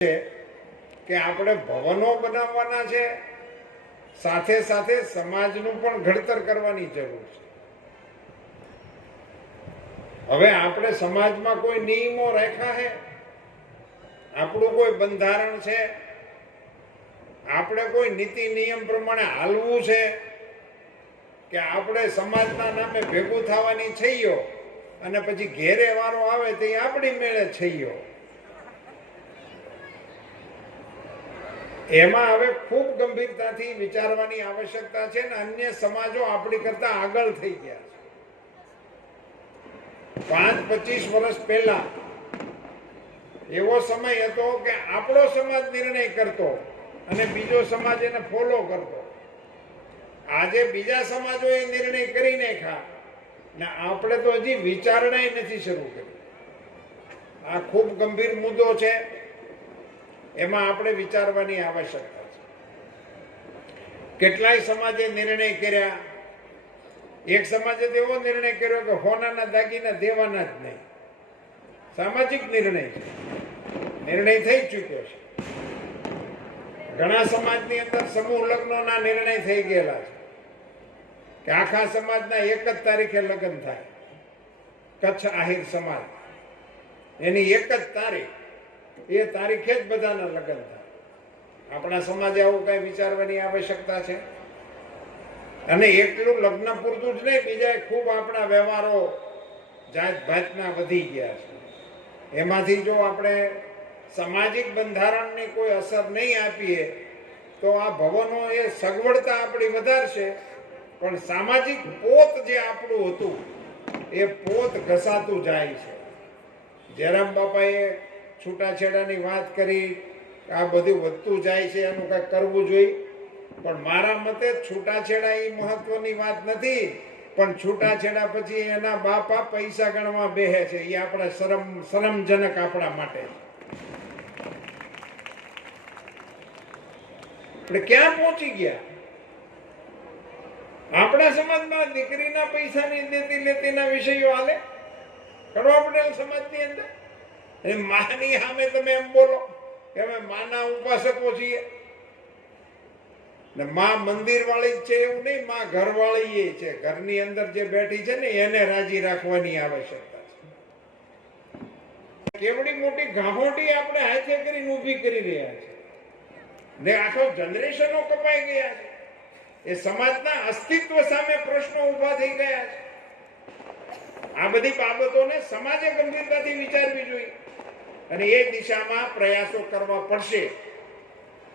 કે આપણે ભવનો બનાવવાના છે, સાથે સાથે સમાજનું પણ ઘડતર કરવાની જરૂર છે. હવે આપણે સમાજમાં કોઈ નિયમો રાખ્યા છે, આપણું કોઈ બંધારણ છે, આપણે કોઈ નીતિ નિયમ પ્રમાણે હાલવું છે કે આપણે સમાજના નામે ભેગું થવાની છઈયો અને પછી ઘેરે વારો આવે તો આપણી મેળે છઈયો. એમાં હવે ખૂબ ગંભીરતાથી વિચારવાની આવશ્યકતા છે ને અન્ય સમાજો આપણી કરતા આગળ થઈ ગયા છે. 5-25 વર્ષ પહેલા એવો સમય હતો કે આપણો સમાજ નિર્ણય કરતો અને બીજો સમાજ એને ફોલો કરતો. આજે બીજા સમાજો એ નિર્ણય કરી નાખ્યા ને આપણે તો હજી વિચારણા નથી શરૂ કરી. આ ખૂબ ગંભીર મુદ્દો છે, એમાં આપણે વિચારવાની આવશ્યકતા છે. કેટલાય સમાજે નિર્ણય કર્યા. એક સમાજે તો એવો નિર્ણય કર્યો કે હોનાના દાગીના દેવાના જ નહીં. સામાજિક નિર્ણય છે, નિર્ણય થઈ ચૂક્યો છે. ઘણા સમાજની અંદર સમૂહ લગ્નોના નિર્ણય થઈ ગયેલા છે કે આખા સમાજના એક જ તારીખે લગ્ન થાય. કચ્છ આહિર સમાજ એની એક જ તારીખ, એ તારીખે જ બધાના લગ્ન થાય. આપણા સમાજે આવું કઈ વિચારવાની આવશ્યકતા છે. અને એટલું લગ્ન પૂરતું જ નહીં, બીજા ખૂબ આપણા વ્યવહારો જાત ભાતના વધી ગયા છે. એમાંથી જો આપણે સામાજિક બંધારણની કોઈ અસર નહીં આપીએ તો આ ભવનો એ સગવડતા આપણી વધારશે, પણ સામાજિક પોત જે આપણું હતું એ પોત ઘસાતું જાય છે. જયરામ બાપાએ છૂટાછેડાની વાત કરી, આ બધું વધતું જાય છે, એનું કંઈક કરવું જોઈએ. પણ મારા મતે છૂટાછેડા એ મહત્વની વાત નથી, પણ છૂટાછેડા પછી એના બાપા પૈસા ગણવા બેહે છે, એ આપણા શરમજનક આપણા માટે. આપણે ક્યાં પહોંચી ગયા? આપણા સમાજમાં દીકરીના પૈસાની દેતી લેતીના વિષયો હાલે કરવા પડેલ સમાજની અંદર. માની સામે તમે એમ બોલો કે અમે માના ઉપાસકો છીએ ને માં મંદિર વાળી જ છે એવું નહીં, માં ઘર વાળી એ છે. ઘરની અંદર જે બેઠી છે ને એને રાજી રાખવાની આવશ્યકતા છે. કેવડી મોટી ગાંહોટી આપણે હાથે કરીને ઊભી કરી રહ્યા છે ને આખો જનરેશનો કપાઈ ગયા છે. એ સમાજના અસ્તિત્વ સામે પ્રશ્નો ઉભા થઈ ગયા છે. આ બધી બાબતોને સમાજે ગંભીરતાથી વિચારવી જોઈએ અને એ દિશામાં પ્રયાસો કરવા પડશે.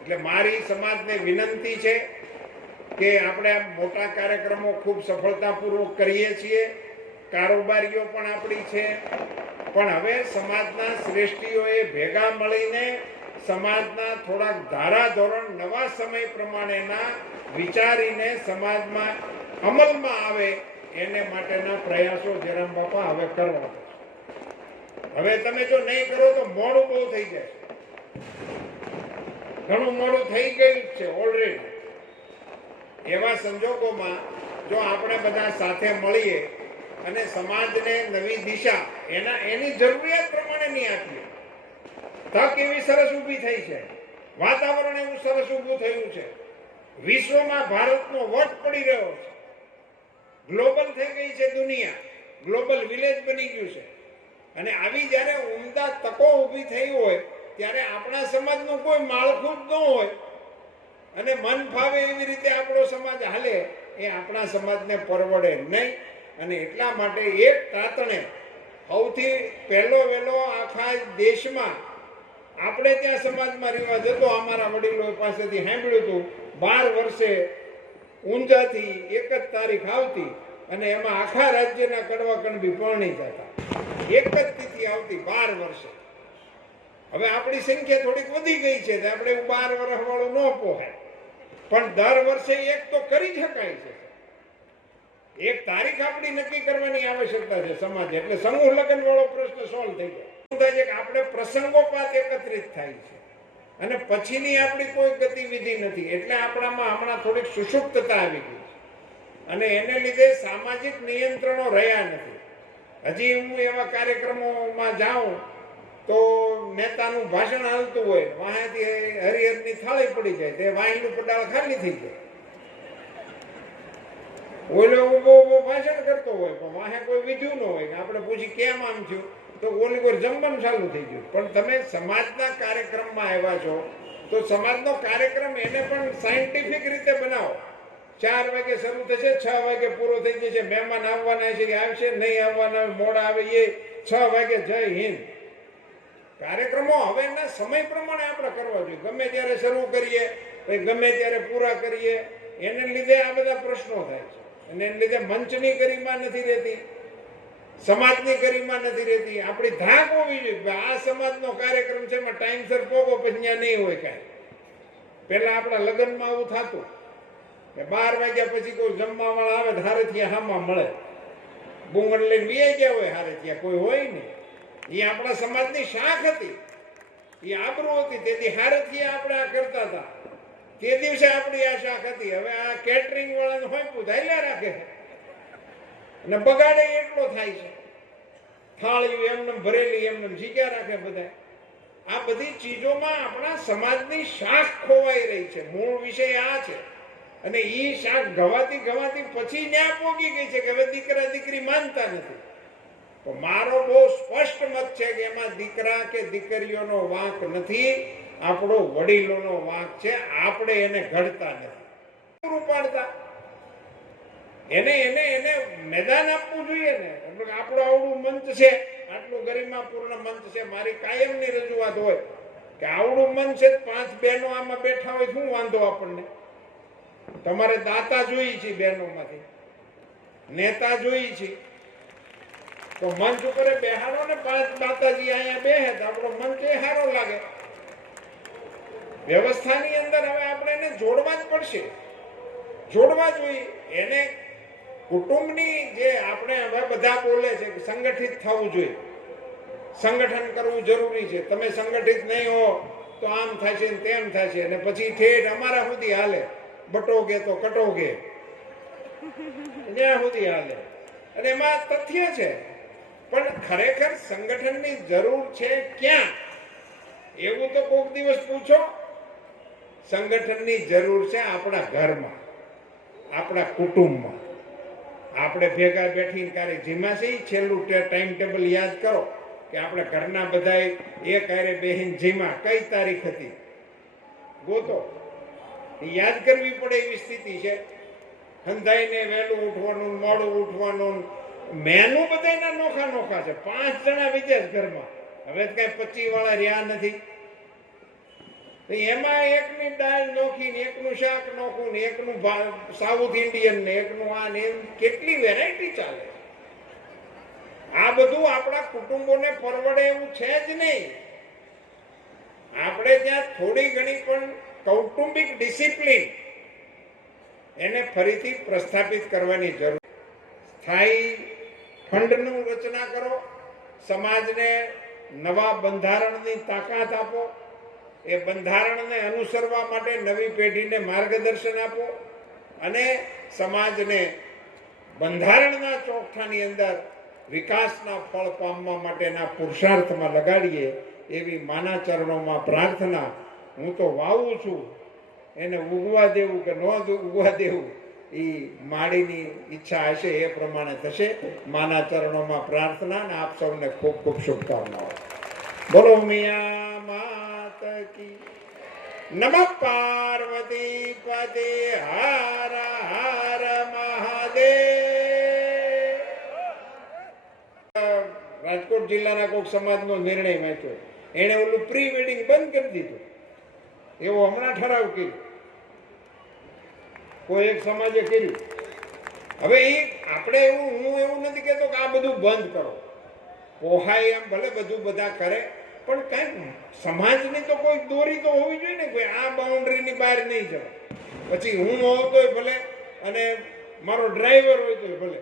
એટલે મારી સમાજને વિનંતી છે કે આપણે આ મોટા કાર્યક્રમો ખૂબ સફળતાપૂર્વક કરીએ છીએ, કારોબારીઓ પણ આપણી છે, પણ હવે સમાજના શ્રેષ્ઠીઓએ ભેગા મળીને સમાજના થોડાક ધારાધોરણ નવા સમય પ્રમાણેના વિચારીને સમાજમાં અમલમાં આવે એને માટેના પ્રયાસો જયરામ બાપા હવે કરવા પડશે. હવે તમે જો નહીં કરો તો મોડું બહુ થઈ જશે. ઘણું મોડું થઈ ગયું છે ઓલરેડી. એવા સંજોગોમાં જો આપણે બધા સાથે મળીએ અને સમાજને નવી દિશા એની જરૂરિયાત પ્રમાણે નહીં આપીએ. તક એવી સરસ ઊભી થઈ છે, વાતાવરણ એવું સરસ ઊભું થયું છે, વિશ્વમાં ભારતનો વટ પડી રહ્યો છે, ગ્લોબલ થઈ ગઈ છે દુનિયા, ગ્લોબલ વિલેજ બની ગયું છે. અને આવી જ્યારે ઉમદા તકો ઊભી થઈ હોય ત્યારે આપણા સમાજનું કોઈ માળખું જ ન હોય અને મન ફાવે એવી રીતે આપણો સમાજ હાલે, એ આપણા સમાજને પરવડે નહીં. અને એટલા માટે એક તાતણે સૌથી પહેલો વહેલો આખા દેશમાં આપણે ત્યાં સમાજમાં રિવાજ હતો, અમારા વડીલો પાસેથી સાંભળ્યું હતું, 12 વર્ષે ઊંઝાથી એક જ તારીખ આવતી અને એમાં આખા રાજ્યના કડવા કણબી પરણી જતા. એક જ તિથિ આવતી 12 વર્ષે. હવે આપણી સંખ્યા થોડીક વધી ગઈ છે, આપણે 12 વર્ષ વાળું ન પોહાય, પણ દર વર્ષે એક તો કરી શકાય છે. એક તારીખ આપણી નક્કી કરવાની આવશ્યકતા છે સમાજ. એટલે સમૂહ લગ્ન વાળો પ્રશ્ન સોલ્વ થઈ જાય. આપણે પ્રસંગોપાત એકત્રિત થાય છે અને પછીની આપણી કોઈ ગતિવિધિ નથી. એટલે આપણામાં હમણાં થોડીક સુષુપ્તતા આવી ગઈ છે અને એને લીધે સામાજિક નિયંત્રણો રહ્યા નથી. હજી હું એવા કાર્યક્રમોમાં જાઉં તો નેતાનું ભાષણ હાલતું હોય, વાંહેથી હરિહરની થાળી પડી જાય, તે વાંહેનું પડાળ ખાલી થઈ જાય. ઓલો ઊભો ઊભો ભાષણ કરતો હોય પણ વાહે કોઈ વિધ્યું ન હોય કે આપણે પૂછી કેમ આમ થયું, તો ઓલી કોઈ જમવાનું ચાલુ થઈ ગયું. પણ તમે સમાજના કાર્યક્રમમાં આવ્યા છો તો સમાજનો કાર્યક્રમ એને પણ સાયન્ટિફિક રીતે બનાવો. 4 વાગે શરૂ થશે, 6 વાગે પૂરો થઈ જશે. મહેમાન આવવાના છે કે આવશે, નહીં આવવાના મોડા આવે એ 6 વાગે જય હિન્દ. કાર્યક્રમો હવેના સમય પ્રમાણે આપણે કરવા જોઈએ. ગમે ત્યારે શરૂ કરીએ પછી ગમે ત્યારે પૂરા કરીએ, એને લીધે આ બધા પ્રશ્નો થાય છે. અને એને લીધે મંચની ગરિમા નથી રહેતી, સમાજની ગરિમા નથી રહેતી. આપણી ધાક હોવી જોઈએ આ સમાજનો કાર્યક્રમ છે એમાં ટાઈમસર પોગો, પછી ત્યાં નહીં હોય કાંઈ. પહેલા આપણા લગ્નમાં આવું થતું કે 12 વાગ્યા પછી કોઈ જમવા વાળા આવે હારેથી હામાં મળે, બુંગણ લઈને વી ગયા હોય, હારેથી કોઈ હોય નહીં. એ આપણા સમાજની શાખ હતી, એ આબરૂ હતી. તેથી હારેથી આપણે આ કરતા હતા. તે દિવસે આપણી આ શાખ હતી. હવે આ કેટરિંગ વાળાને હોય પૂછાયેલા રાખે અને બગાડે એટલો થાય છે. થાળી એમને ભરેલી એમને જીગ્યા રાખે બધા. આ બધી ચીજોમાં આપણા સમાજની શાખ ખોવાઈ રહી છે. મૂળ વિષય આ છે. અને એ શાખ ગવાતી ગવાતી પછી ન્યા પોગી ગઈ છે કે હવે દીકરા દીકરી માનતા નથી. તો મારો બહુ સ્પષ્ટ મત છે કે એમાં દીકરા કે દીકરીઓનો વાંક નથી, આપણો વડીલોનો વાંક છે. આપણે એને ઘડતા નથી, પૂરું પાડતા. એને એને એને મેદાન આપવું જોઈએ ને. આપણો આવડું મંચ છે, આટલું ગરિમાપૂર્ણ મંચ છે. મારી કાયમની રજૂઆત હોય કે આવડું મંચ છે, 5 બહેનો આમાં બેઠા હોય, શું વાંધો આપણને? તમારે દાતા જોઈ છે, બહેનોમાંથી નેતા જોઈ છે, તો મંચ ઉપર બેહાડો ને 5 દાતાજી અહીંયા બેહે તો આપણો મંચ એ સારો લાગે. વ્યવસ્થાની અંદર હવે આપણે એને જોડવા જ પડશે, જોડવા જોઈએ. એને કુટુંબની જે આપણે હવે બધા બોલે છે કે સંગઠિત થવું જોઈએ, સંગઠન કરવું જરૂરી છે. તમે સંગઠિત નહીં હો તો આમ થાય છે તેમ થાય છે, અને પછી ઠેઠ અમારા સુધી હાલે, બટોગે તો કટોગે, ત્યાં સુધી હાલે. અને એમાં તથ્ય છે. પણ ખરેખર સંગઠનની જરૂર છે ક્યાં, એવું તો કોઈક દિવસ પૂછો. સંગઠનની જરૂર છે આપણા ઘરમાં, આપણા કુટુંબમાં. આપણે ભેગા બેઠીને ક્યારેક જીમા છે છેલ્લું ટાઈમ ટેબલ યાદ કરો કે આપણે ઘરના બધાએ એક હારે બેહીને જીમા કઈ તારીખ હતી ગોતો, યાદ કરવી પડે એવી સ્થિતિ છે. હંધાઈને વહેલું ઉઠવાનું, મોડું ઉઠવાનું, મેનુ બધાના નોખા નોખા છે. 5 જણા વિદેશ ઘરમાં, હવે કઈ 25 વાળા રહ્યા નથી. એમાં એકની દાળ નોખી ને એકનું શાક નોખું ને એકનું સાઉથ ઇન્ડિયન ને એકનું આ ને કેટલી વેરાયટી ચાલે. આ બધું આપણા કુટુંબોને પરવડે એવું છે જ નહીં. આપણે ત્યાં થોડી ઘણી પણ કૌટુંબિક ડિસિપ્લિન એને ફરીથી પ્રસ્થાપિત કરવાની જરૂર. સ્થાયી ફંડનું રચના કરો, સમાજને નવા બંધારણની તાકાત આપો, એ બંધારણને અનુસરવા માટે નવી પેઢીને માર્ગદર્શન આપો, અને સમાજને બંધારણના ચોકઠાની અંદર વિકાસના ફળ પામવા માટેના પુરુષાર્થમાં લગાડીએ એવી માના ચરણોમાં પ્રાર્થના. હું તો વાવું છું, એને ઉગવા દેવું કે ન ઉગવા દેવું એ માળીની ઈચ્છા હશે, એ પ્રમાણે થશે. માના ચરણોમાં પ્રાર્થના, અને આપ સૌને ખૂબ ખૂબ શુભકામનાઓ. બોલો મિયા માત કી. નમઃ પાર્વતી પતે હર હર મહાદેવ. રાજકોટ જિલ્લાના કોઈક સમાજનો નિર્ણય વાંચ્યો, એને ઓલું પ્રી વેડિંગ બંધ કરી દીધું, એવો હમણાં ઠરાવ કર્યો, કોઈ એક સમાજે કર્યું. હવે એ આપણે એવું, હું એવું નથી કહેતો કે આ બધું બંધ કરો, પોહાય એમ ભલે બધું બધા કરે, પણ કઈ સમાજની તો કોઈ દોરી તો હોવી જોઈએ ને. કોઈ આ બાઉન્ડ્રીની બહાર નહીં જવાય. પછી હું હોતોય ભલે અને મારો ડ્રાઈવર હોય તોય ભલે,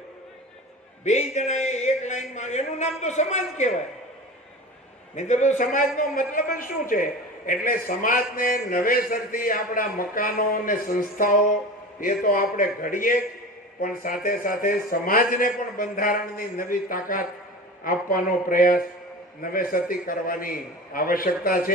2 જણાએ એક લાઈનમાં, એનું નામ તો સમાજ કહેવાય. નહીં તો સમાજનો મતલબ જ શું છે? એટલે સમાજને નવેસરથી આપણા મકાનો અને સંસ્થાઓ એ તો આપણે ઘડીએ, પણ સાથે સાથે સમાજને પણ બંધારણની નવી તાકાત આપવાનો પ્રયાસ નવેસરથી કરવાની આવશ્યકતા છે.